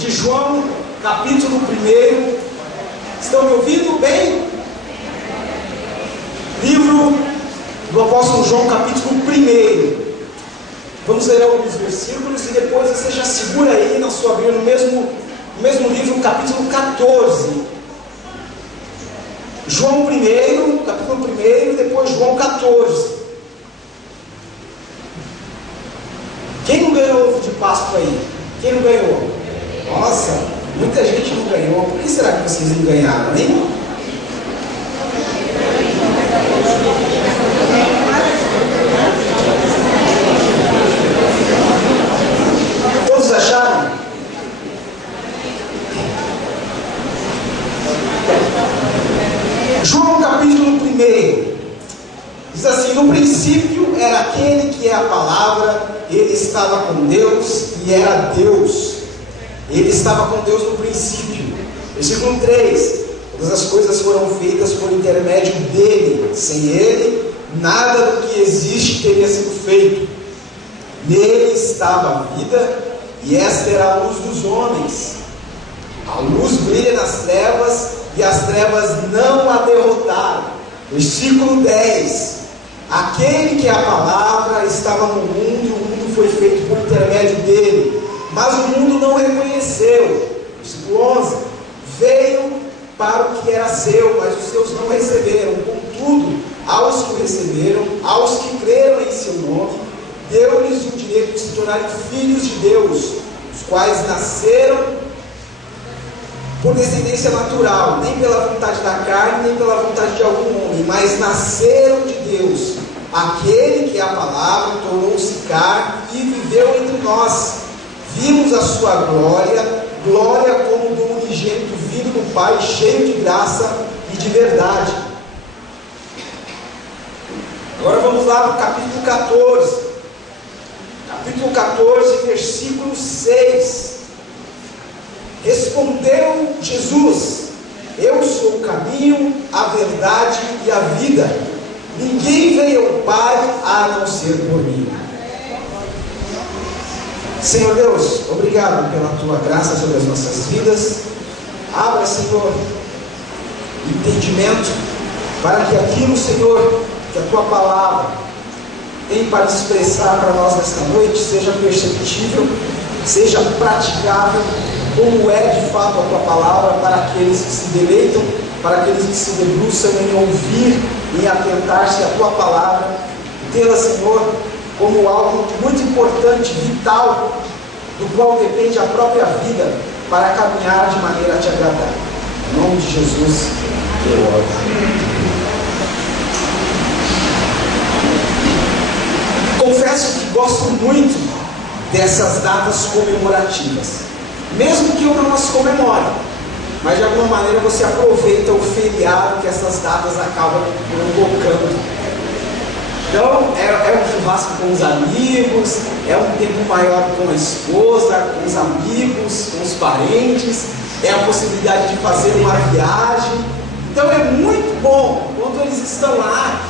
de João, capítulo 1. Estão me ouvindo bem? Livro do apóstolo João, capítulo 1. Vamos ler alguns versículos e depois você já segura aí na sua Bíblia, no mesmo livro, capítulo 14. João 1, capítulo 1, e depois João 14. Quem não ganhou ovo de Páscoa aí? Quem não ganhou? Nossa, muita gente não ganhou. Por que será que vocês não ganharam, hein? Todos acharam? João capítulo 1 diz assim: no princípio era aquele que é a palavra, ele estava com Deus e era Deus. Ele estava com Deus no princípio. Versículo 3: todas as coisas foram feitas por intermédio dele. Sem ele, nada do que existe teria sido feito. Nele estava a vida, e esta era a luz dos homens. A luz brilha nas trevas, e as trevas não a derrotaram. Versículo 10: aquele que é a palavra estava no mundo, e o mundo foi feito por intermédio dele, mas o mundo não o reconheceu. Versículo 11: veio para o que era seu, mas os seus não receberam. Contudo, aos que o receberam, aos que creram em seu nome, deu-lhes o direito de se tornarem filhos de Deus, os quais nasceram por descendência natural, nem pela vontade da carne, nem pela vontade de algum homem, mas nasceram de Deus. Aquele que é a palavra tornou-se carne e viveu entre nós. Vimos a sua glória, glória como do unigênito vindo do Pai, cheio de graça e de verdade. Agora vamos lá para o capítulo 14. Capítulo 14, versículo 6. Respondeu Jesus: eu sou o caminho, a verdade e a vida. Ninguém veio ao Pai a não ser por mim. Senhor Deus, obrigado pela tua graça sobre as nossas vidas. Abra, Senhor, entendimento para que aquilo, Senhor, que a tua palavra tem para expressar para nós nesta noite seja perceptível, seja praticável, como é de fato a tua palavra, para aqueles que se deleitam, para aqueles que se debruçam em ouvir, em atentar-se à tua palavra, tê-la, Senhor, como algo muito importante, vital, do qual depende a própria vida, para caminhar de maneira a te agradar. Em nome de Jesus, eu oro. Confesso que gosto muito dessas datas comemorativas, mesmo que eu não as comemore, mas de alguma maneira você aproveita o feriado que essas datas acabam provocando. Então é um churrasco com os amigos, é um tempo maior com a esposa, com os amigos, com os parentes, é a possibilidade de fazer uma viagem. Então é muito bom quando eles estão lá.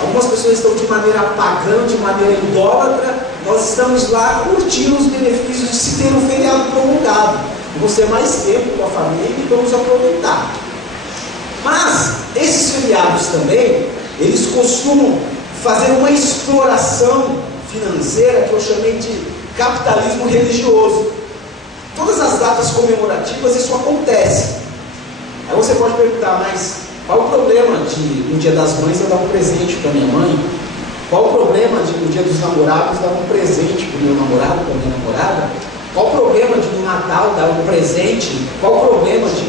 Algumas pessoas estão de maneira pagã, de maneira idólatra. Nós estamos lá curtindo os benefícios de se ter um feriado prolongado. Vamos ter mais tempo com a família e vamos aproveitar. Mas esses feriados também, eles costumam fazer uma exploração financeira que eu chamei de capitalismo religioso. Todas as datas comemorativas isso acontece. Aí você pode perguntar, mas qual o problema de no dia das mães eu dar um presente para minha mãe? Qual o problema de no dia dos namorados dar um presente para o meu namorado, para a minha namorada? Qual o problema de no Natal dar um presente? Qual o problema de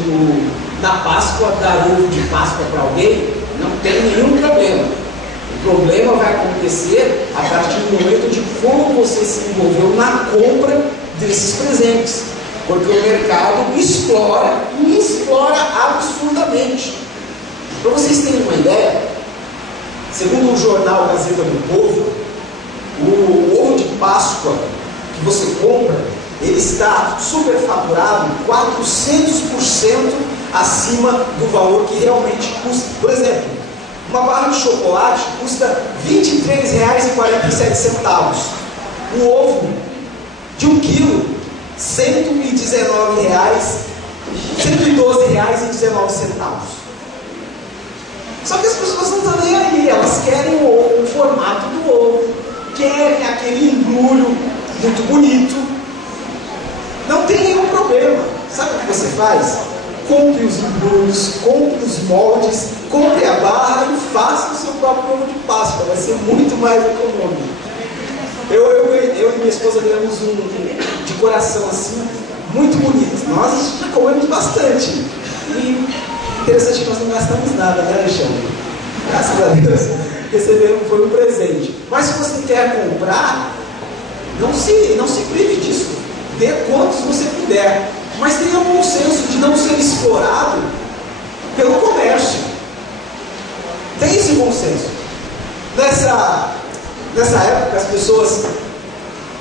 na Páscoa dar ovo de Páscoa para alguém? Não tem nenhum problema. O problema vai acontecer a partir do momento de como você se envolveu na compra desses presentes. Porque o mercado explora e explora absurdamente. Para vocês terem uma ideia, segundo o jornal Gazeta do Povo, o ovo de Páscoa que você compra, ele está superfaturado 400% acima do valor que realmente custa. Por exemplo, uma barra de chocolate custa R$ 23,47. O ovo de 1 quilo, R$ 117,50. R$112,19. Só que as pessoas não estão nem aí, elas querem o formato do ovo, querem aquele embrulho muito bonito. Não tem nenhum problema. Sabe o que você faz? Compre os embrulhos, compre os moldes, compre a barra e faça o seu próprio ovo de Páscoa. Vai ser muito mais econômico. Eu e minha esposa ganhamos um de coração assim, muito bonito. Nós já comemos bastante. E interessante que nós não gastamos nada, né, Alexandre? Graças a Deus, recebemos, foi um presente. Mas se você quer comprar, não se prive disso. Dê quantos você puder. Mas tenha um bom senso de não ser explorado pelo comércio. Tem esse bom senso. Nessa época, as pessoas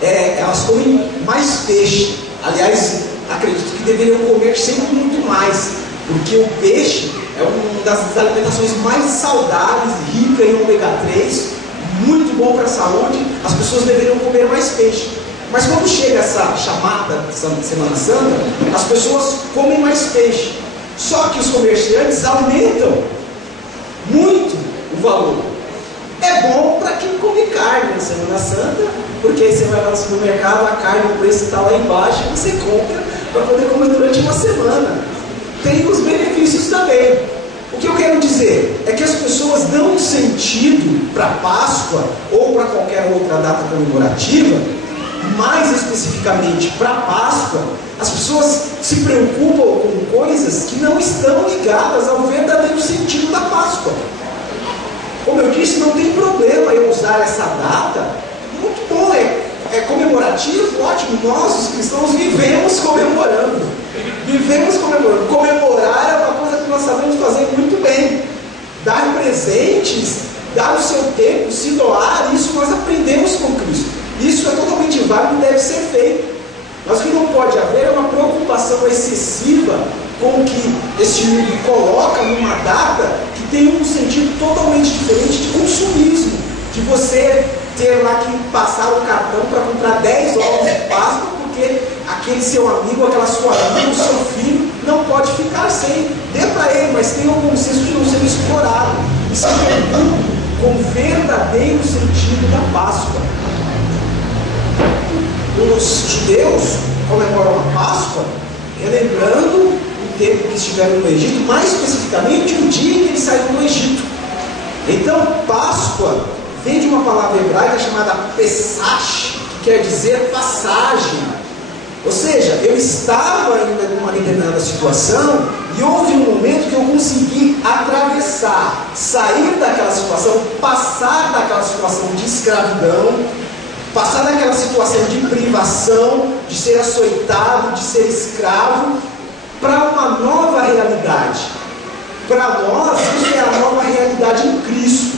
elas comem mais peixe. Aliás, acredito que deveriam comer sempre muito mais, porque o peixe é uma das alimentações mais saudáveis, rica em ômega 3, muito bom para a saúde. As pessoas deveriam comer mais peixe. Mas quando chega essa chamada Semana Santa, as pessoas comem mais peixe. Só que os comerciantes aumentam muito o valor. É bom para quem come carne na Semana Santa, porque aí você vai lá no supermercado, a carne, o preço está lá embaixo, e você compra para poder comer durante uma semana. Tem os benefícios também. O que eu quero dizer é que as pessoas dão um sentido para a Páscoa ou para qualquer outra data comemorativa. Mais especificamente para a Páscoa, as pessoas se preocupam com coisas que não estão ligadas ao verdadeiro sentido da Páscoa. Como eu disse, não tem problema eu usar essa data. Muito bom, é comemorativo, ótimo. Nós, os cristãos, vivemos comemorando. Vivemos comemorando. Comemorar é uma coisa que nós sabemos fazer muito bem. Dar presentes, dar o seu tempo, se doar, isso nós aprendemos com Cristo. Isso é totalmente válido e deve ser feito. Mas o que não pode haver é uma preocupação excessiva com o que este mundo coloca numa data que tem um sentido totalmente diferente de consumismo. De você ter lá que passar o cartão para comprar 10 ovos de Páscoa, porque aquele seu amigo, aquela sua amiga, o seu filho não pode ficar sem. Dê para ele, mas tenha um bom senso de não ser explorado. E se preocupe com o verdadeiro sentido da Páscoa. Os judeus comemoram a Páscoa relembrando o tempo que estiveram no Egito, mais especificamente o dia em que eles saíram do Egito. Então, Páscoa vem de uma palavra hebraica chamada Pesach, que quer dizer passagem. Ou seja, eu estava ainda numa determinada situação e houve um momento que eu consegui atravessar, sair daquela situação, passar daquela situação de escravidão, passar daquela situação de privação, de ser açoitado, de ser escravo, para uma nova realidade. Para nós, isso é a nova realidade em Cristo.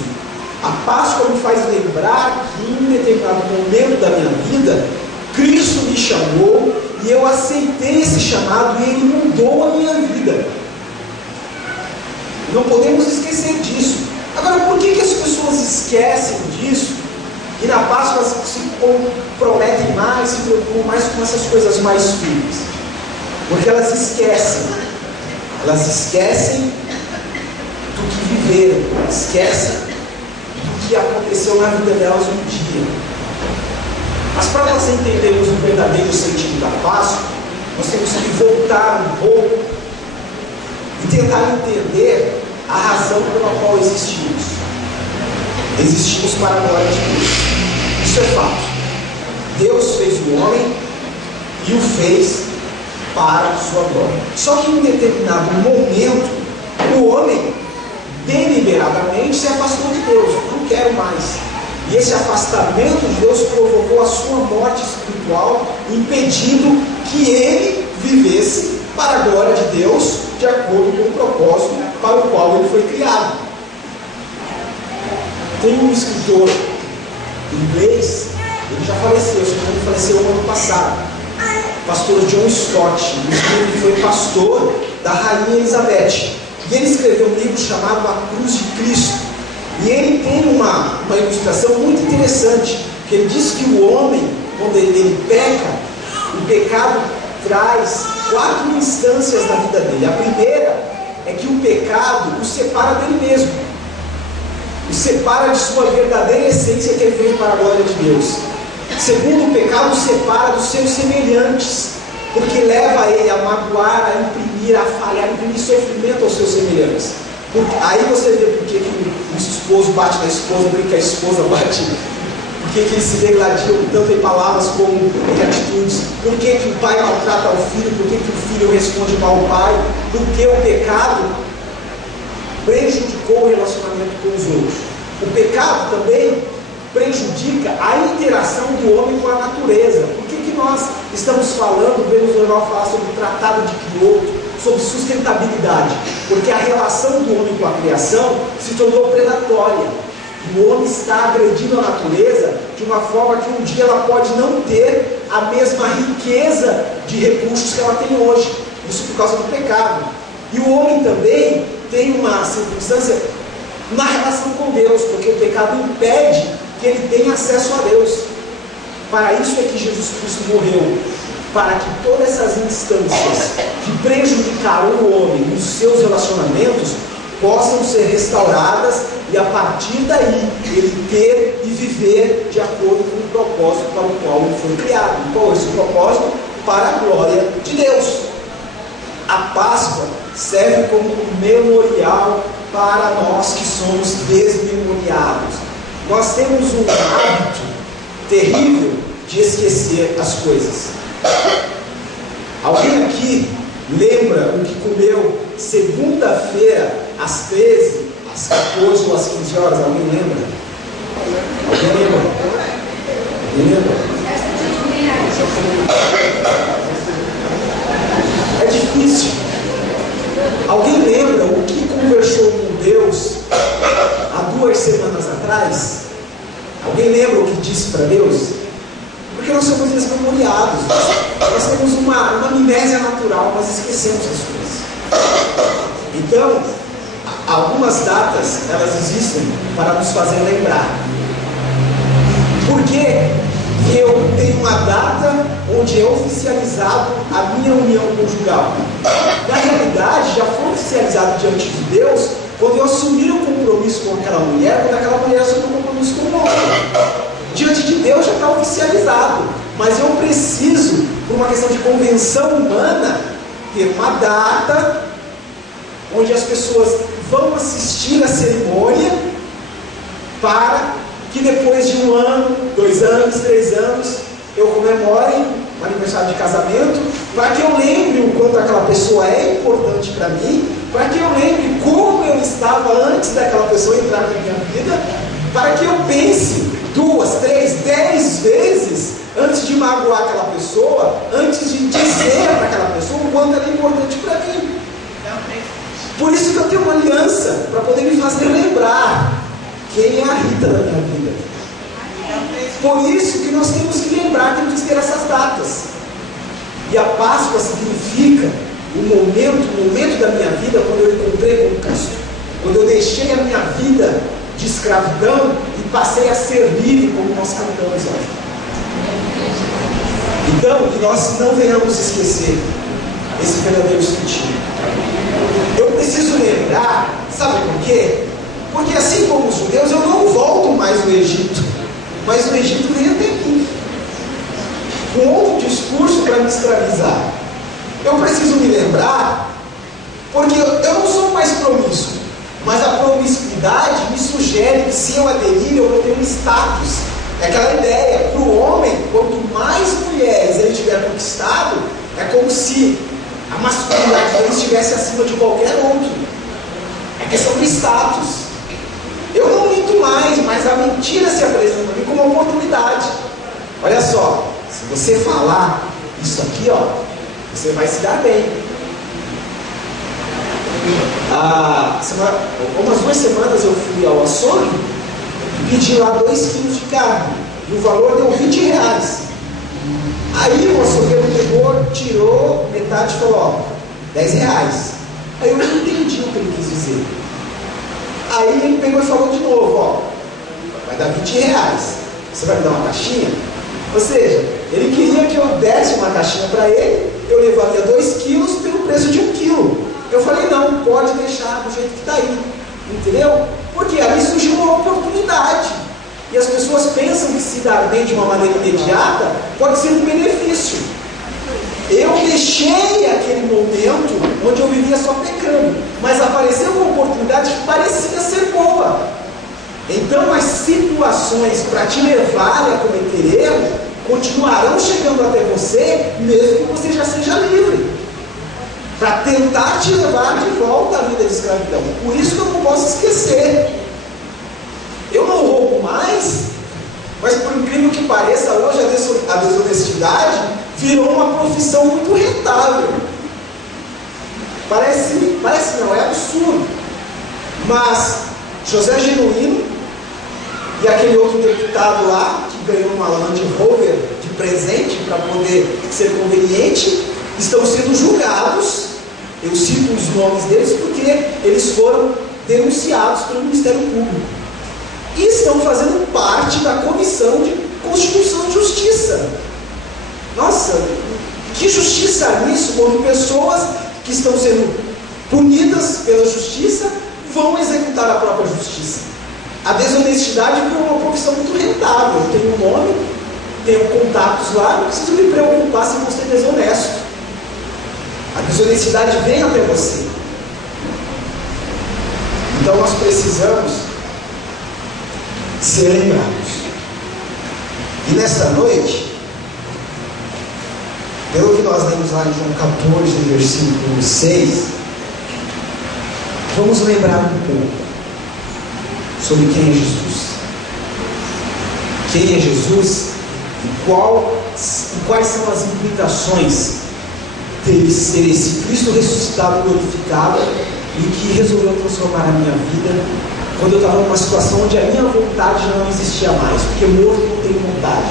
A Páscoa me faz lembrar que em um determinado momento da minha vida, Cristo me chamou e eu aceitei esse chamado e Ele mudou a minha vida. Não podemos esquecer disso. Agora, por que as pessoas esquecem disso? E na Páscoa se comprometem mais, se preocupam mais com essas coisas mais firmes. Porque elas esquecem do que viveram, esquecem do que aconteceu na vida delas um dia. Mas para nós entendermos o verdadeiro sentido da Páscoa, nós temos que voltar um pouco e tentar entender a razão pela qual existimos. Existimos para a glória de Deus. Isso é fato. Deus fez o homem e o fez para a sua glória. Só que em um determinado momento, o homem deliberadamente se afastou de Deus. Não quero mais. E esse afastamento de Deus provocou a sua morte espiritual, impedindo que ele vivesse para a glória de Deus, de acordo com o propósito para o qual ele foi criado. Tem um escritor inglês, ele já faleceu, ele faleceu no ano passado, pastor John Stott. Ele foi pastor da Rainha Elizabeth. E ele escreveu um livro chamado A Cruz de Cristo. E ele tem uma ilustração muito interessante, que ele diz que o homem, quando ele peca, o pecado traz 4 instâncias na vida dele. A primeira é que o pecado o separa dele mesmo, o separa de sua verdadeira essência, que é feito para a glória de Deus. Segundo, o pecado o separa dos seus semelhantes, porque leva ele a magoar, a imprimir, a falhar, a imprimir sofrimento aos seus semelhantes. Aí você vê por que o esposo bate na esposa, por que a esposa bate, por que eles se degladiam tanto em palavras como em atitudes, por que o pai maltrata o filho, por que o filho responde mal ao pai, porque o pecado prejudicou o relacionamento com os outros. O pecado também prejudica a interação do homem com a natureza. Por que nós estamos falando, vemos o jornal falar sobre o Tratado de Kyoto, sobre sustentabilidade? Porque a relação do homem com a criação se tornou predatória. O homem está agredindo a natureza de uma forma que um dia ela pode não ter a mesma riqueza de recursos que ela tem hoje. Isso por causa do pecado. E o homem também tem uma circunstância na relação com Deus, porque o pecado impede que ele tenha acesso a Deus. Para isso é que Jesus Cristo morreu, para que todas essas instâncias que prejudicaram o homem nos seus relacionamentos possam ser restauradas e a partir daí ele ter e viver de acordo com o propósito para o qual ele foi criado. E qual é esse propósito? Para a glória de Deus. A Páscoa serve como um memorial para nós que somos desmemoriados. Nós temos um hábito terrível de esquecer as coisas. Alguém aqui lembra o que comeu segunda-feira às 13, às 14 ou às 15 horas? Alguém lembra? Alguém lembra? Alguém lembra? É difícil. Alguém lembra o que conversou com Deus há 2 semanas atrás? Alguém lembra o que disse para Deus? Porque nós somos desmemoriados. Nós temos uma amnésia natural, nós esquecemos as coisas. Então, algumas datas, elas existem para nos fazer lembrar. Por que eu tenho uma data onde é oficializado a minha união conjugal? Na realidade, já foi oficializado diante de Deus quando eu assumi o compromisso com aquela mulher, quando aquela mulher assumiu o compromisso com o homem. Diante de Deus já está oficializado, mas eu preciso, por uma questão de convenção humana, ter uma data onde as pessoas vão assistir a cerimônia para que depois de 1 ano, 2 anos, 3 anos, eu comemore o aniversário de casamento, para que eu lembre o quanto aquela pessoa é importante para mim, para que eu lembre como eu estava antes daquela pessoa entrar na minha vida, para que eu pense 2, 3, 10 vezes antes de magoar aquela pessoa, antes de dizer para aquela pessoa o quanto ela é importante para mim. Por isso que eu tenho uma aliança, para poder me fazer lembrar quem é a Rita da minha vida. Por isso que nós temos que lembrar, temos que ter essas datas. E a Páscoa significa o momento da minha vida quando eu encontrei com Cristo, quando eu deixei a minha vida de escravidão e passei a ser livre, como nós cantamos hoje. Então, que nós não venhamos esquecer esse verdadeiro sentido. Eu preciso lembrar, sabe por quê? Porque assim como os judeus, eu não volto mais no Egito, mas o Egito vem até mim, com outro discurso para me escravizar. Eu preciso me lembrar, porque eu não sou mais promíscuo, mas a promiscuidade me sugere que se eu aderir, eu vou ter um status. É aquela ideia, para o homem, quanto mais mulheres ele tiver conquistado, é como se a masculinidade dele estivesse acima de qualquer outro. É questão do status. Eu não minto mais, mas a mentira se apresenta para mim como uma oportunidade. Olha só, se você falar isso aqui, ó, você vai se dar bem. Umas 2 semanas eu fui ao açougue e pedi lá 2 quilos de carne. E o valor deu R$20. Aí o açougueiro pegou, tirou metade e falou, ó, R$10. Aí eu não entendi o que ele quis dizer. Aí ele pegou e falou de novo, ó, vai dar R$20. Você vai me dar uma caixinha? Ou seja, ele queria que eu desse uma caixinha para ele eu levaria 2 quilos pelo preço de 1 quilo. Eu falei, não, pode deixar do jeito que está aí. Entendeu? Porque ali surgiu uma oportunidade. E as pessoas pensam que se dar bem de uma maneira imediata pode ser um benefício. Eu deixei aquele momento onde eu vivia só pecando, mas apareceu uma oportunidade que parecia ser boa. Então as situações para te levar a cometer erro continuarão chegando até você, mesmo que você já seja livre, para tentar te levar de volta à vida de escravidão. Por isso que eu não posso esquecer. Eu não roubo mais, mas por incrível que pareça, hoje a desonestidade virou uma profissão muito rentável. Parece não, é absurdo. Mas José Genuíno e aquele outro deputado lá, que ganhou uma Land Rover de presente para poder ser conveniente, estão sendo julgados. Eu cito os nomes deles porque eles foram denunciados pelo Ministério Público e estão fazendo parte da Comissão de Constituição e Justiça. Nossa, que justiça nisso, quando pessoas que estão sendo punidas pela justiça vão executar a própria justiça. A desonestidade virou uma profissão muito rentável. Eu tenho um nome, tenho contatos lá, não preciso me preocupar se vou ser desonesto. A desonestidade vem até você. Então nós precisamos ser lembrados. E nesta noite, pelo que nós lemos lá em João 14, versículo 6, vamos lembrar um pouco sobre quem é Jesus. Quem é Jesus e quais são as implicações dele ser esse Cristo ressuscitado, glorificado, e que resolveu transformar a minha vida quando eu estava numa situação onde a minha vontade já não existia mais, porque morto não tem vontade.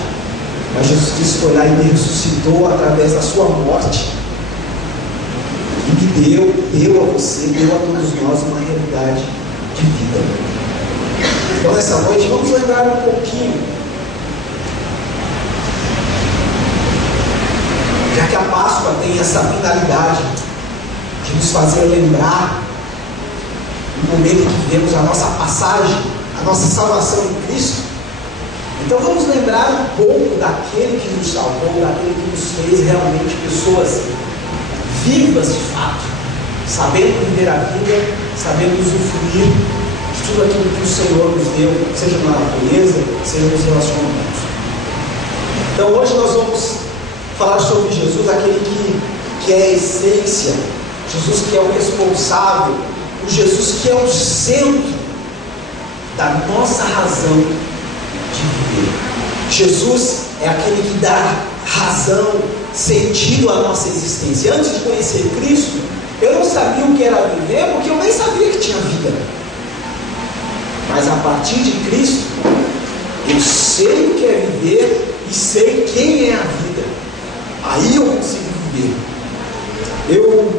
Mas Jesus Cristo foi lá e me ressuscitou através da sua morte e me deu a você, deu a todos nós uma realidade de vida. Então nessa noite vamos lembrar um pouquinho, já que a Páscoa tem essa finalidade de nos fazer lembrar no momento em que vivemos a nossa passagem, a nossa salvação em Cristo. Então vamos lembrar um pouco daquele que nos salvou, daquele que nos fez realmente pessoas vivas de fato, sabendo viver a vida, sabendo usufruir de tudo aquilo que o Senhor nos deu, seja na natureza, seja nos relacionamentos. Então hoje nós vamos falar sobre Jesus, aquele que é a essência, Jesus que é o responsável, o Jesus que é o centro da nossa razão de viver. Jesus é aquele que dá razão, sentido à nossa existência. Antes de conhecer Cristo, eu não sabia o que era viver, porque eu nem sabia que tinha vida. Mas a partir de Cristo, eu sei o que é viver e sei quem é a vida. Aí eu consigo viver. Eu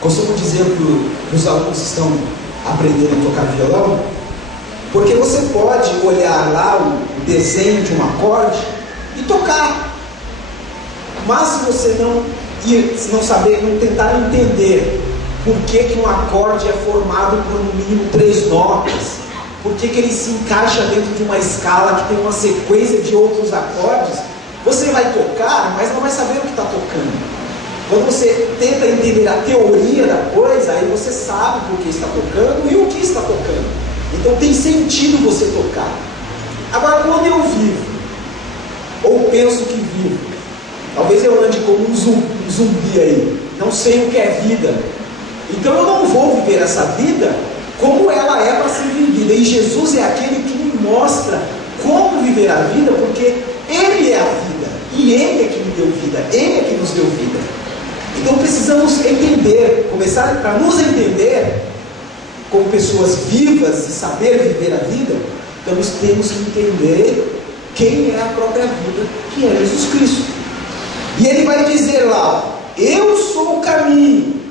costumo dizer para os alunos que estão aprendendo a tocar violão, porque você pode olhar lá o desenho de um acorde e tocar, mas se você não saber, não tentar entender por que um acorde é formado por no mínimo 3 notas, por que ele se encaixa dentro de uma escala que tem uma sequência de outros acordes, você vai tocar, mas não vai saber o que está tocando. Quando você tenta entender a teoria da coisa, aí você sabe por que está tocando e o que está tocando. Então tem sentido você tocar. Agora, quando eu vivo, ou penso que vivo, talvez eu ande como um zumbi aí, não sei o que é vida. Então eu não vou viver essa vida como ela é para ser vivida. E Jesus é aquele que me mostra como viver a vida, porque Ele é a vida. E Ele é que me deu vida. Ele é que nos deu vida. Então precisamos entender, começar para nos entender como pessoas vivas e saber viver a vida. Então nós temos que entender quem é a própria vida, que é Jesus Cristo. E Ele vai dizer lá: eu sou o caminho.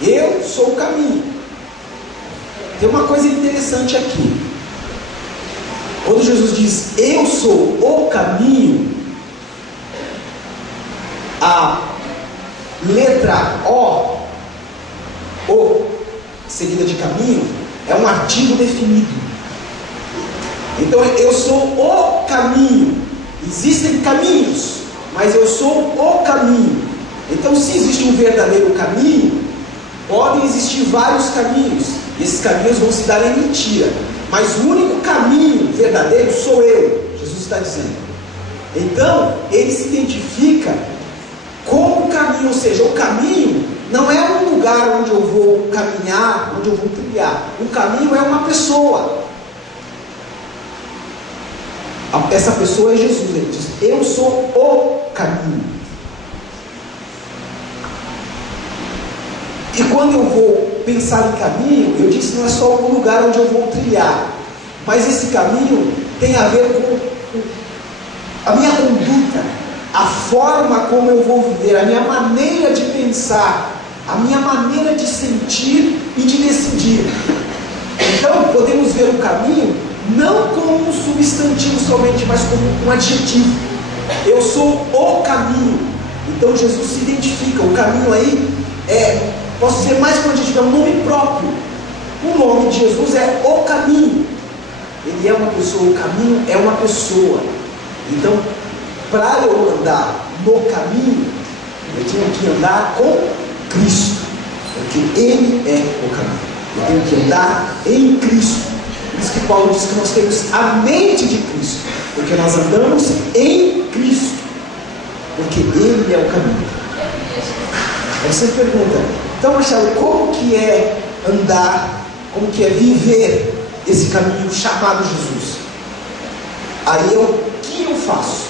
Eu sou o caminho. Tem uma coisa interessante aqui. Quando Jesus diz eu sou o caminho, letra O, seguida de caminho, é um artigo definido. Então eu sou o caminho. Existem caminhos, mas eu sou o caminho. Então, se existe um verdadeiro caminho, podem existir vários caminhos, e esses caminhos vão se dar em mentira, mas o único caminho verdadeiro sou eu, Jesus está dizendo. Então, ele se identifica como o caminho, ou seja, o caminho não é um lugar onde eu vou caminhar, onde eu vou trilhar. O caminho é uma pessoa. Essa pessoa é Jesus. Ele diz: eu sou o caminho. E quando eu vou pensar em caminho, eu disse, não é só um lugar onde eu vou trilhar, mas esse caminho tem a ver com a minha conduta, a forma como eu vou viver, a minha maneira de pensar, a minha maneira de sentir e de decidir. Então, podemos ver o caminho não como um substantivo somente, mas como um adjetivo. Eu sou o caminho. Então, Jesus se identifica. O caminho aí posso dizer mais que um adjetivo, é um nome próprio. O nome de Jesus é o caminho. Ele é uma pessoa, o caminho é uma pessoa. Então, para eu andar no caminho, eu tenho que andar com Cristo, porque Ele é o caminho. Eu tenho que andar em Cristo. Por isso que Paulo diz que nós temos a mente de Cristo, porque nós andamos em Cristo, porque Ele é o caminho. Aí você pergunta, então Marcelo, como que é andar, como que é viver esse caminho chamado Jesus? Aí o que eu faço?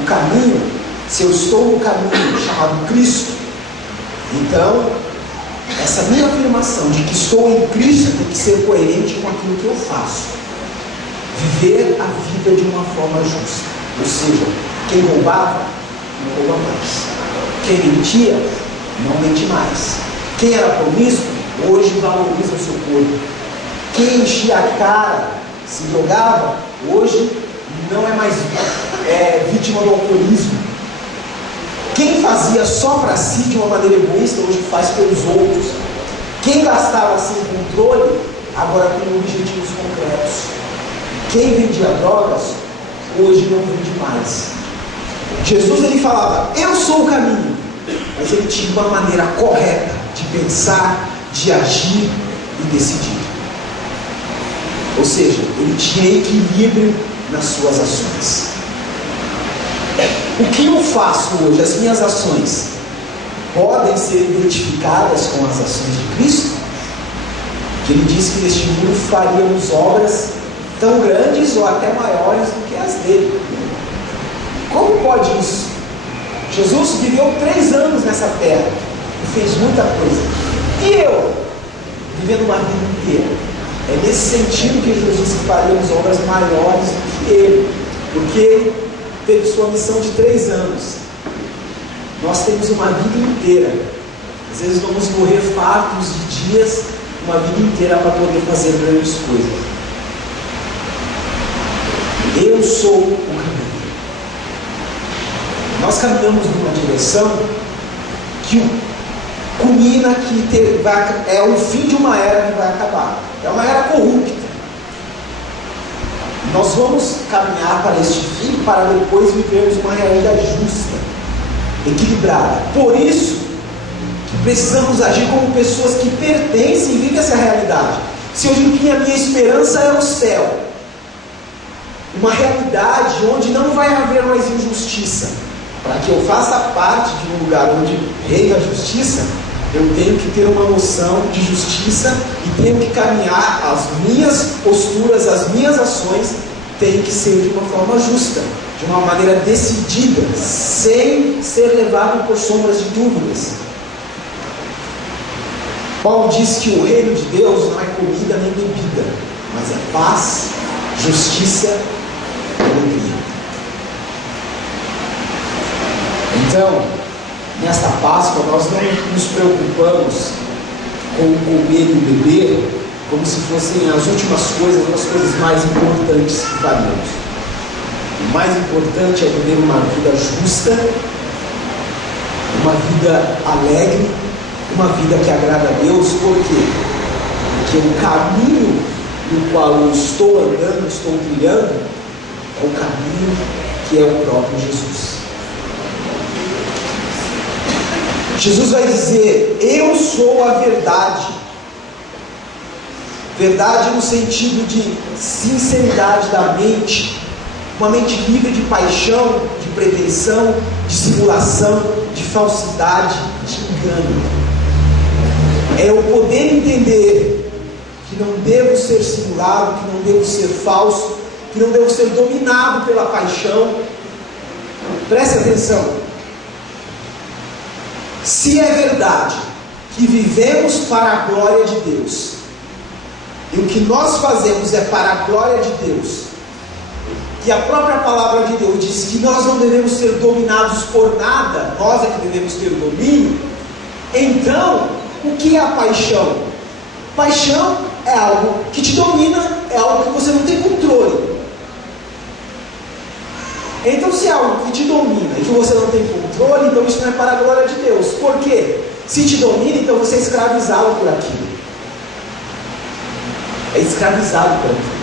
O caminho, se eu estou no caminho chamado Cristo, então essa minha afirmação de que estou em Cristo tem que ser coerente com aquilo que eu faço. Viver a vida de uma forma justa. Ou seja, quem roubava, não rouba mais. Quem mentia, não mente mais. Quem era promíscuo, hoje valoriza o seu corpo. Quem enchia a cara, se drogava, hoje não é mais vítima do alcoolismo. Quem fazia só para si de uma maneira egoísta, hoje faz pelos outros. Quem gastava sem controle, agora tem objetivos concretos. Quem vendia drogas, hoje não vende mais. Jesus, ele falava, eu sou o caminho, mas ele tinha uma maneira correta de pensar, de agir e decidir. Ou seja, ele tinha equilíbrio nas suas ações. O que eu faço hoje, as minhas ações, podem ser identificadas com as ações de Cristo? Que ele disse que neste mundo faríamos obras tão grandes ou até maiores do que as dele. Como pode isso? Jesus viveu 3 anos nessa terra e fez muita coisa. E eu, vivendo uma vida inteira? É nesse sentido que Jesus disse que faríamos obras maiores do que ele, porque ele teve sua missão de 3 anos. Nós temos uma vida inteira. Às vezes vamos morrer fartos de dias, uma vida inteira para poder fazer grandes coisas. Eu sou o caminho. Nós caminhamos numa direção que culmina, é o fim de uma era que vai acabar. É uma era corrupta. Nós vamos caminhar para este fim, para depois vivermos uma realidade justa, equilibrada. Por isso que precisamos agir como pessoas que pertencem e vivem essa realidade. Se eu digo que a minha esperança é o céu, uma realidade onde não vai haver mais injustiça, para que eu faça parte de um lugar onde reina a justiça, eu tenho que ter uma noção de justiça e tenho que caminhar, as minhas posturas, as minhas ações têm que ser de uma forma justa, de uma maneira decidida, sem ser levado por sombras de dúvidas. Paulo diz que o reino de Deus não é comida nem bebida, mas é paz, justiça e alegria. Então, nesta Páscoa, nós não nos preocupamos com o comer e o beber como se fossem as últimas coisas, as coisas mais importantes que faríamos. O mais importante é viver uma vida justa, o uma vida alegre, uma vida que agrada a Deus. Por quê? Porque o caminho no qual eu estou andando, estou trilhando, é o caminho que é o próprio Jesus. Jesus vai dizer: eu sou a verdade. Verdade no sentido de sinceridade da mente, uma mente livre de paixão, de pretensão, de simulação, de falsidade, de engano. É eu poder entender que não devo ser simulado, que não devo ser falso, que não devo ser dominado pela paixão. Preste atenção. Se é verdade que vivemos para a glória de Deus, e o que nós fazemos é para a glória de Deus, e a própria palavra de Deus diz que nós não devemos ser dominados por nada, nós é que devemos ter domínio, então, o que é a paixão? Paixão é algo que te domina, é algo que você não tem controle. Então, se é algo que te domina e que você não tem controle, então isso não é para a glória de Deus. Por quê? Se te domina, então você é escravizado por aquilo. É escravizado por aquilo.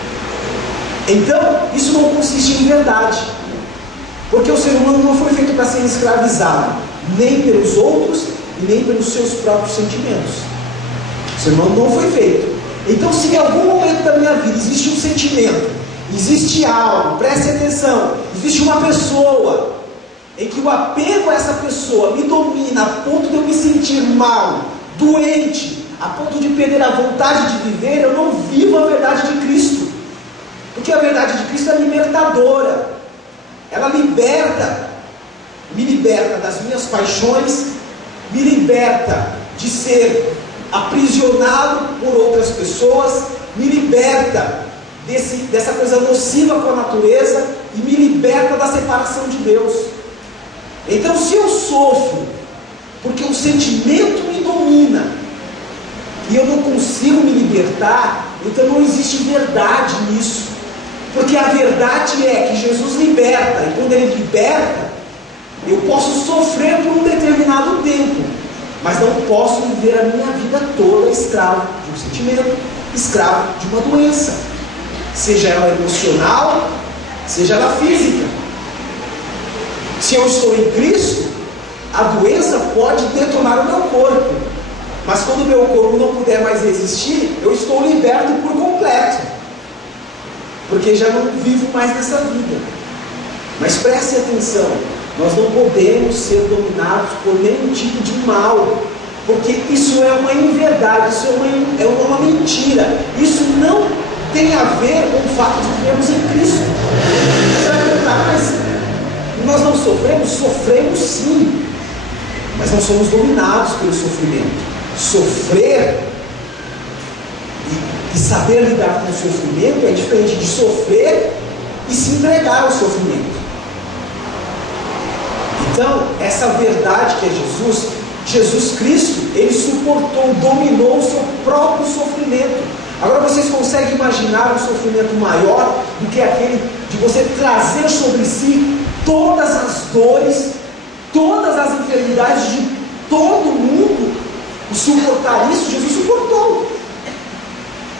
Então, isso não consiste em verdade. Porque o ser humano não foi feito para ser escravizado, nem pelos outros e nem pelos seus próprios sentimentos. O ser humano não foi feito. Então, se em algum momento da minha vida existe um sentimento, existe algo, preste atenção, existe uma pessoa em que o apego a essa pessoa me domina a ponto de eu me sentir mal, doente, a ponto de perder a vontade de viver, eu não vivo a verdade de Cristo. Porque a verdade de Cristo é libertadora. Ela liberta, me liberta das minhas paixões, me liberta de ser aprisionado por outras pessoas, me liberta dessa coisa nociva com a natureza e me liberta da separação de Deus. Então, se eu sofro porque o sentimento me domina e eu não consigo me libertar, então não existe verdade nisso. Porque a verdade é que Jesus liberta, e quando Ele liberta, eu posso sofrer por um determinado tempo, mas não posso viver a minha vida toda escravo de um sentimento, escravo de uma doença, seja ela emocional, seja ela física. Se eu estou em Cristo, a doença pode detonar o meu corpo, mas quando o meu corpo não puder mais resistir, eu estou liberto por completo, porque já não vivo mais nessa vida. Mas preste atenção, nós não podemos ser dominados por nenhum tipo de mal, porque isso é uma inverdade, isso é uma mentira. Isso não tem a ver com o fato de vivermos em Cristo. Você vai perguntar, mas nós não sofremos? Sofremos sim, mas não somos dominados pelo sofrimento. Sofrer e saber lidar com o sofrimento é diferente de sofrer e se entregar ao sofrimento. Então, essa verdade que é Jesus Cristo, Ele suportou, dominou o seu próprio sofrimento. Agora vocês conseguem imaginar um sofrimento maior do que aquele de você trazer sobre si todas as dores, todas as enfermidades de todo mundo, e suportar isso? Jesus suportou.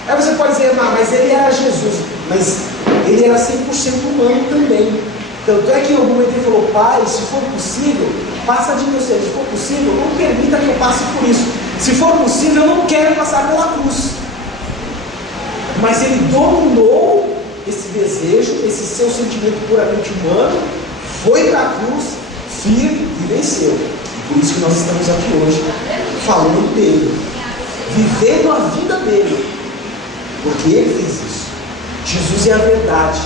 Aí você pode dizer, mas Ele era Jesus, mas Ele era 100% humano também. Tanto é que em algum momento Ele falou, Pai, se for possível, passa de meu ser, se for possível, não permita que eu passe por isso. Se for possível, eu não quero passar pela cruz. Mas Ele dominou esse desejo, esse seu sentimento puramente humano, foi para a cruz, firme e venceu. E por isso que nós estamos aqui hoje, falando dele, vivendo a vida dele, porque Ele fez isso. Jesus é a verdade.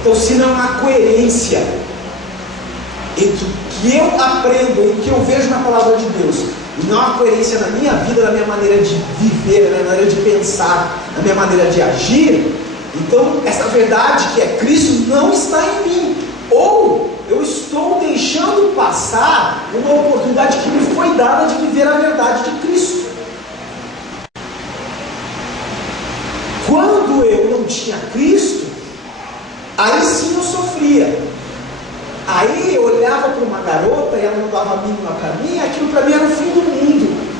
Então, se não há coerência entre o que eu aprendo, entre o que eu vejo na palavra de Deus, e não há coerência na minha vida, na minha maneira de viver, na minha maneira de pensar, na minha maneira de agir, então essa verdade que é Cristo não está em mim. Ou eu estou deixando passar uma oportunidade que me foi dada de viver a verdade de Cristo. Quando eu não tinha Cristo, aí sim eu sofria. Aí ali, eu olhava para uma garota e ela não dava a mínima para mim, aquilo para mim era o fim do mundo.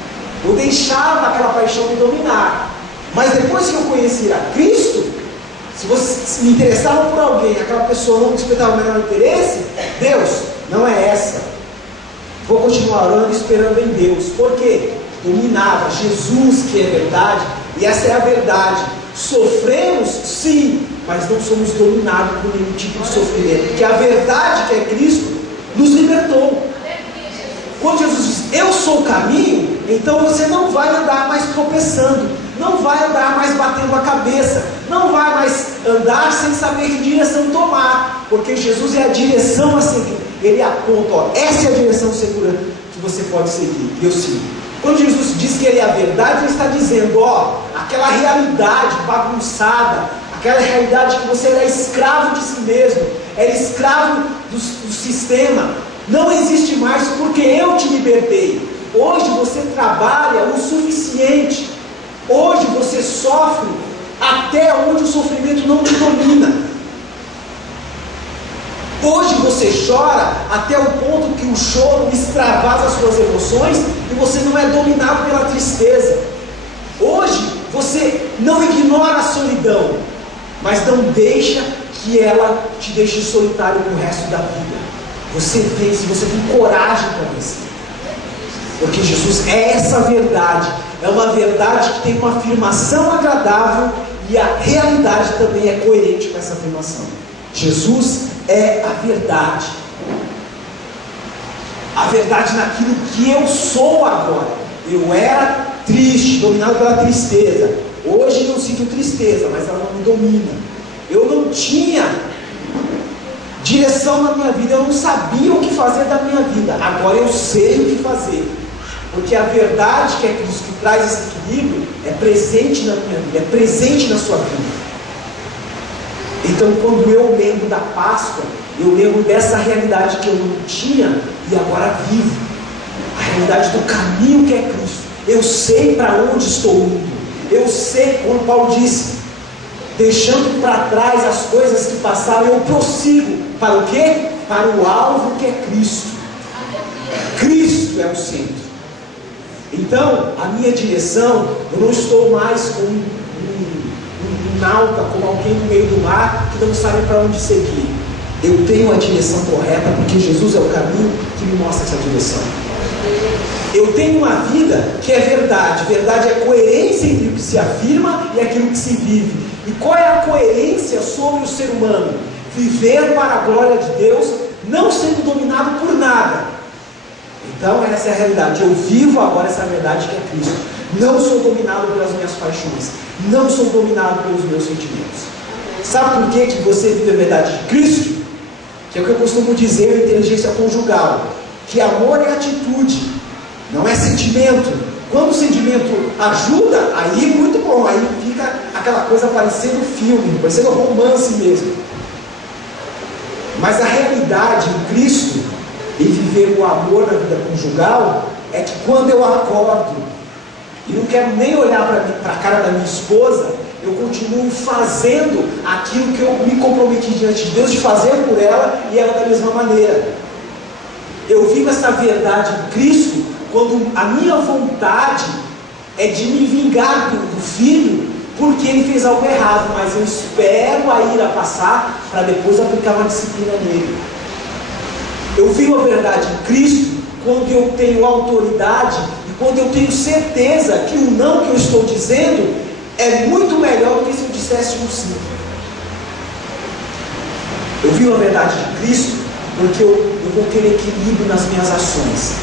Eu deixava aquela paixão me dominar. Mas depois que eu conheci a Cristo, se você me interessava por alguém, aquela pessoa não despertava o menor interesse, Deus, não é essa. Vou continuar orando e esperando em Deus. Por quê? Dominava Jesus, que é verdade, e essa é a verdade. Sofremos, sim, mas não somos dominados por nenhum tipo de sofrimento, porque a verdade, que é Cristo, nos libertou. Quando Jesus diz, eu sou o caminho, então você não vai andar mais tropeçando, não vai andar mais batendo a cabeça, não vai mais andar sem saber que direção tomar, porque Jesus é a direção a seguir. Ele aponta, ó, essa é a direção segura que você pode seguir, e eu sigo. Quando Jesus diz que Ele é a verdade, Ele está dizendo, ó, aquela realidade bagunçada, aquela realidade que você era escravo de si mesmo, era escravo do sistema, não existe mais porque eu te libertei. Hoje você trabalha o suficiente, hoje você sofre até onde o sofrimento não te domina. Hoje você chora até o ponto que o choro extravasa as suas emoções e você não é dominado pela tristeza. Hoje você não ignora a solidão, mas não deixa que ela te deixe solitário pro resto da vida. Você vence, você tem coragem para vencer. Porque Jesus é essa verdade, é uma verdade que tem uma afirmação agradável e a realidade também é coerente com essa afirmação. Jesus é a verdade naquilo que eu sou agora. Eu era triste, dominado pela tristeza. Hoje não sinto tristeza, mas ela não me domina. Eu não tinha direção na minha vida, eu não sabia o que fazer da minha vida. Agora eu sei o que fazer, porque a verdade que é Cristo, que traz esse equilíbrio, é presente na minha vida, é presente na sua vida. Então, quando eu lembro da Páscoa, eu lembro dessa realidade que eu não tinha e agora vivo. A realidade do caminho que é Cristo. Eu sei para onde estou indo. Eu sei, como Paulo disse, deixando para trás as coisas que passaram, eu prossigo. Para o quê? Para o alvo que é Cristo. Cristo é o centro. Então, a minha direção, eu não estou mais com um nauta, como alguém no meio do mar que não sabe para onde seguir. Eu tenho a direção correta porque Jesus é o caminho que me mostra essa direção. Eu tenho uma vida que é verdade. Verdade é coerência entre o que se afirma e aquilo que se vive. E qual é a coerência sobre o ser humano? Viver para a glória de Deus, não sendo dominado por nada. Então essa é a realidade. Eu vivo agora essa verdade que é Cristo. Não sou dominado pelas minhas paixões, não sou dominado pelos meus sentimentos. Sabe por que você vive a verdade de Cristo? Que é o que eu costumo dizer em inteligência conjugal, que amor é atitude, não é sentimento. Quando o sentimento ajuda, aí é muito bom, aí fica aquela coisa parecendo filme, parecendo romance mesmo. Mas a realidade em Cristo, em viver o amor na vida conjugal, é que quando eu acordo e não quero nem olhar para a cara da minha esposa, eu continuo fazendo aquilo que eu me comprometi diante de Deus de fazer por ela e ela da mesma maneira. Eu vivo essa verdade em Cristo quando a minha vontade é de me vingar do filho porque ele fez algo errado, mas eu espero a ira passar para depois aplicar uma disciplina nele. Eu vivo a verdade em Cristo quando eu tenho autoridade, quando eu tenho certeza que o não que eu estou dizendo é muito melhor do que se eu dissesse um sim. Eu vivo a verdade de Cristo porque eu vou ter equilíbrio nas minhas ações.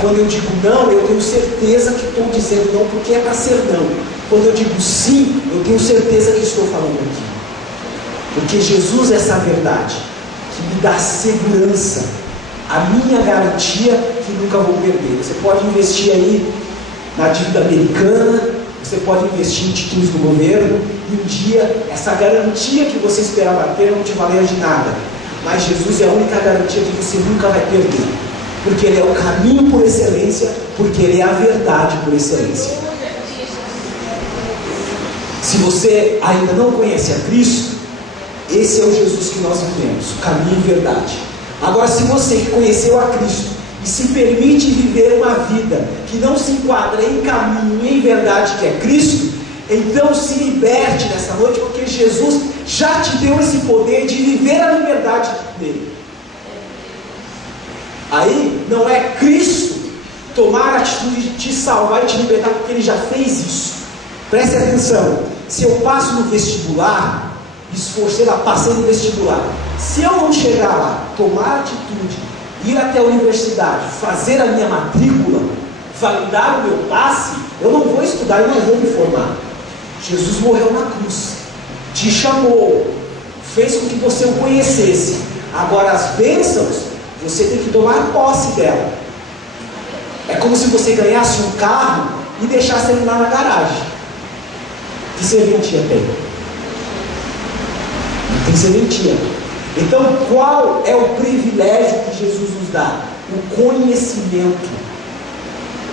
Quando eu digo não, eu tenho certeza que estou dizendo não porque é para ser não. Quando eu digo sim, eu tenho certeza que estou falando aqui. Porque Jesus é essa verdade que me dá segurança, a minha garantia que nunca vou perder. Você pode investir aí na dívida americana, você pode investir em títulos do governo, e um dia essa garantia que você esperava ter não te valer de nada. Mas Jesus é a única garantia que você nunca vai perder, porque Ele é o caminho por excelência, porque Ele é a verdade por excelência. Se você ainda não conhece a Cristo, esse é o Jesus que nós vivemos, o caminho e verdade. Agora, se você que conheceu a Cristo e se permite viver uma vida que não se enquadra em caminho, em verdade, que é Cristo, então se liberte nessa noite, porque Jesus já te deu esse poder de viver a liberdade dele. Aí não é Cristo tomar a atitude de te salvar e te libertar, porque ele já fez isso. Preste atenção, se eu passo no vestibular, esforcei lá, passei no vestibular, se eu não chegar lá, tomar a atitude, ir até a universidade, fazer a minha matrícula, validar o meu passe, eu não vou estudar e não vou me formar. Jesus morreu na cruz, te chamou, fez com que você o conhecesse. Agora as bênçãos, você tem que tomar posse dela. É como se você ganhasse um carro e deixasse ele lá na garagem. Que serventia tem? Não tem serventia. Então qual é o privilégio que Jesus nos dá? O conhecimento.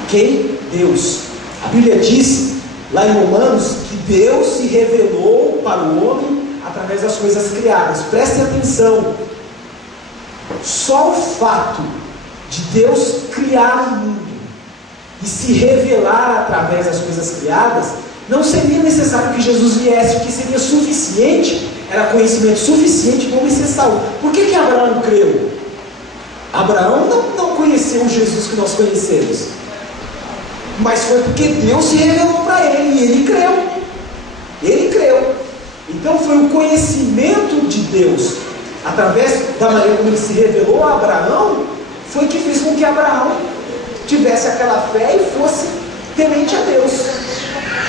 Quem? Deus. A Bíblia diz lá em Romanos que Deus se revelou para o homem através das coisas criadas. Prestem atenção. Só o fato de Deus criar o mundo e se revelar através das coisas criadas, não seria necessário que Jesus viesse, o que seria suficiente, era conhecimento suficiente para o homem ser salvo. Por que Abraão creu? Abraão não conheceu o Jesus que nós conhecemos, mas foi porque Deus se revelou para ele e ele creu. Ele creu. Então foi o conhecimento de Deus, através da maneira como ele se revelou a Abraão, foi que fez com que Abraão tivesse aquela fé e fosse temente a Deus.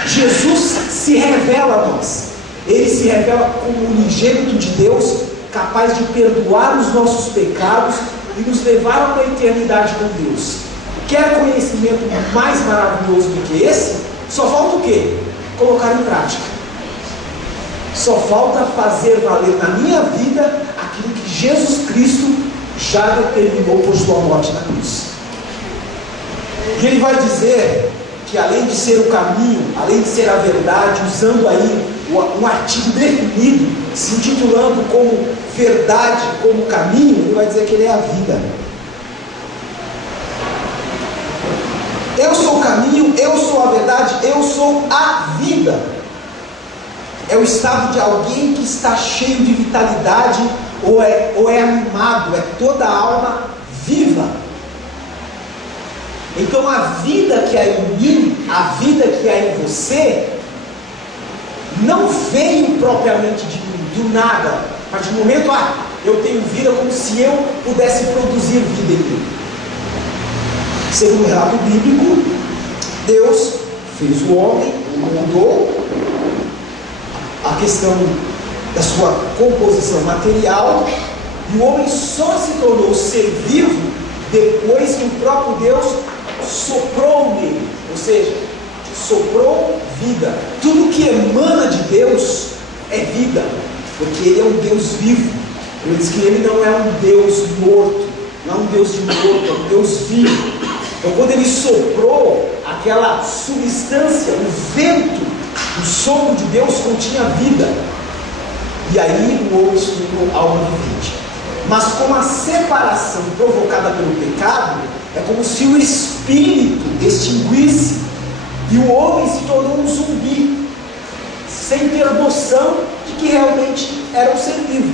Jesus se revela a nós. Ele se revela como o unigênito de Deus, capaz de perdoar os nossos pecados e nos levar a uma eternidade com Deus. Quer conhecimento mais maravilhoso do que esse? Só falta o quê? Colocar em prática. Só falta fazer valer na minha vida aquilo que Jesus Cristo já determinou por sua morte na cruz. E ele vai dizer que além de ser o caminho, além de ser a verdade, usando aí um artigo definido, se intitulando como verdade, como caminho, ele vai dizer que ele é a vida. Eu sou o caminho, eu sou a verdade, eu sou a vida. É o estado de alguém que está cheio de vitalidade, ou é animado, é toda a alma viva. Então a vida que há em mim, a vida que há em você, não veio propriamente de mim, do nada. A partir do momento, eu tenho vida, como se eu pudesse produzir vida em mim. Segundo o relato bíblico, Deus fez o homem, o mudou a questão da sua composição material, e o homem só se tornou ser vivo depois que o próprio Deus soprou nele, ou seja, soprou vida. Tudo que emana de Deus é vida, porque ele é um Deus vivo. Ele diz que ele não é um Deus morto, não é um Deus de morto, é um Deus vivo. Então quando ele soprou aquela substância, o vento, o sopro de Deus continha vida, e aí o homem se tornou alma vivente. Mas com a separação provocada pelo pecado, é como se o espírito extinguisse e o homem se tornou um zumbi, sem ter noção de que realmente era um ser vivo.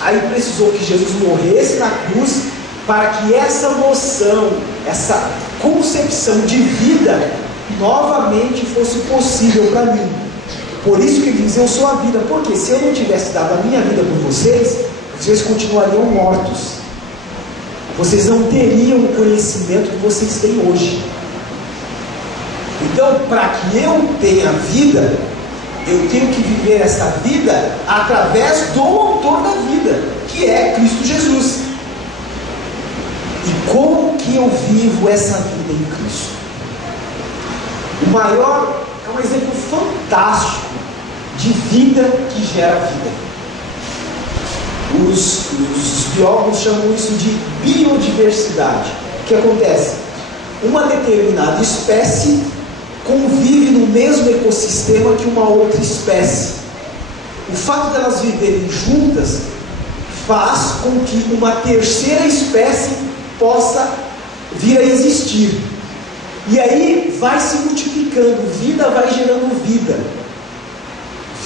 Aí precisou que Jesus morresse na cruz para que essa noção, essa concepção de vida novamente fosse possível para mim. Por isso que ele diz: eu sou a vida. Porque se eu não tivesse dado a minha vida por vocês, vocês continuariam mortos. Vocês não teriam o conhecimento que vocês têm hoje. Então, para que eu tenha vida, eu tenho que viver essa vida através do autor da vida, que é Cristo Jesus. E como que eu vivo essa vida em Cristo? O maior é um exemplo fantástico de vida que gera vida. Os biólogos chamam isso de biodiversidade. O que acontece? Uma determinada espécie convive no mesmo ecossistema que uma outra espécie. O fato delas viverem juntas faz com que uma terceira espécie possa vir a existir. E aí vai se multiplicando, vida vai gerando vida.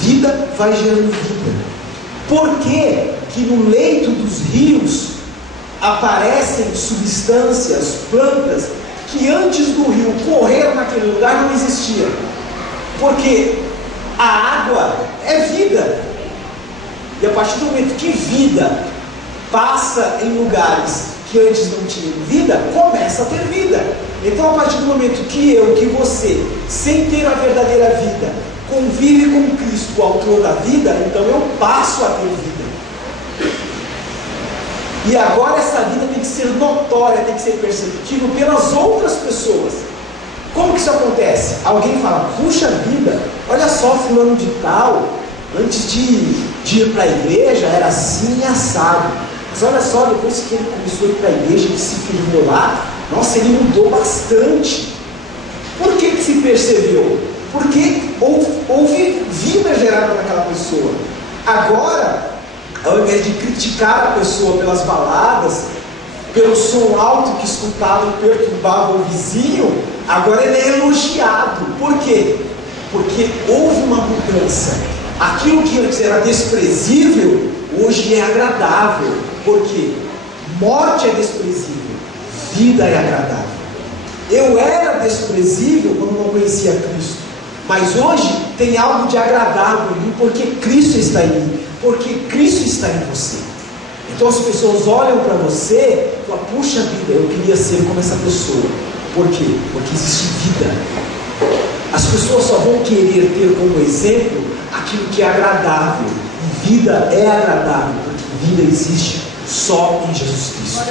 Vida vai gerando vida. Por que que no leito dos rios aparecem substâncias, plantas, que antes do rio correr naquele lugar não existia? Porque a água é vida. E a partir do momento que vida passa em lugares que antes não tinham vida, começa a ter vida. Então, a partir do momento que eu, que você, sem ter a verdadeira vida, convive com Cristo, o autor da vida, então eu passo a ter vida. E agora essa vida tem que ser notória, tem que ser perceptível pelas outras pessoas. Como que isso acontece? Alguém fala, puxa vida, olha só fulano de tal, antes de ir para a igreja era assim assado. Mas olha só, depois que ele começou a ir para a igreja, que se firmou lá, nossa, ele mudou bastante. Por que se percebeu? Porque houve vida gerada naquela pessoa. Agora, ao invés de criticar a pessoa pelas baladas, pelo som alto que escutava e perturbava o vizinho, agora ele é elogiado. Por quê? Porque houve uma mudança. Aquilo que antes era desprezível, hoje é agradável. Por quê? Morte é desprezível, vida é agradável. Eu era desprezível quando não conhecia Cristo, mas hoje tem algo de agradável em mim, porque Cristo está em mim, porque Cristo está em você. Então as pessoas olham para você e falam, puxa vida, eu queria ser como essa pessoa. Por quê? Porque existe vida. As pessoas só vão querer ter como exemplo aquilo que é agradável. E vida é agradável, porque vida existe só em Jesus Cristo.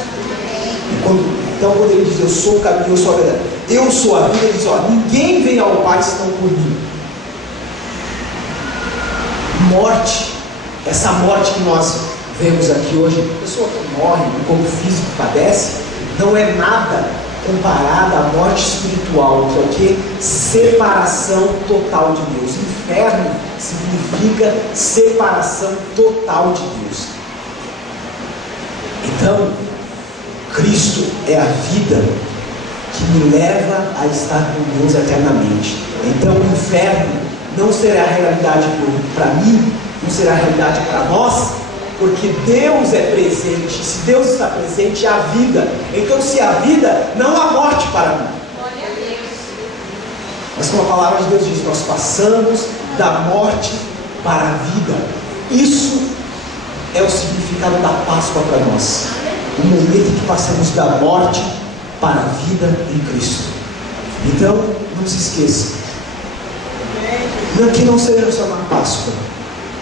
Então quando ele diz, eu sou o caminho, eu sou a verdade, eu sou a vida, ele diz, ninguém vem ao Pai senão por mim. Morte, essa morte que nós vemos aqui hoje, a pessoa que morre, o corpo físico padece, não é nada comparada à morte espiritual, que é o que? Separação total de Deus. Inferno significa separação total de Deus. Então, Cristo é a vida que me leva a estar com Deus eternamente. Então o inferno não será realidade para mim, não será realidade para nós, porque Deus é presente. Se Deus está presente, há vida. Então se há vida, não há morte para mim. Mas como a palavra de Deus diz, nós passamos da morte para a vida. Isso é o significado da Páscoa para nós. O momento em que passamos da morte para a vida em Cristo. Então, não se esqueça, que não seja só na Páscoa,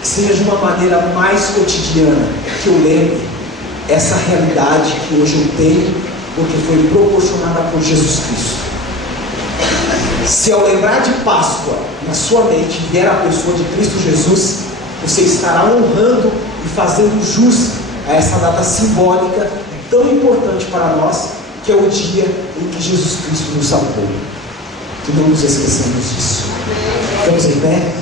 que seja de uma maneira mais cotidiana, que eu lembre essa realidade que hoje eu tenho, porque foi proporcionada por Jesus Cristo. Se ao lembrar de Páscoa, na sua mente vier a pessoa de Cristo Jesus, você estará honrando e fazendo jus a essa data simbólica tão importante para nós, que é o dia em que Jesus Cristo nos salvou. Que não nos esqueçamos disso. Estamos em pé?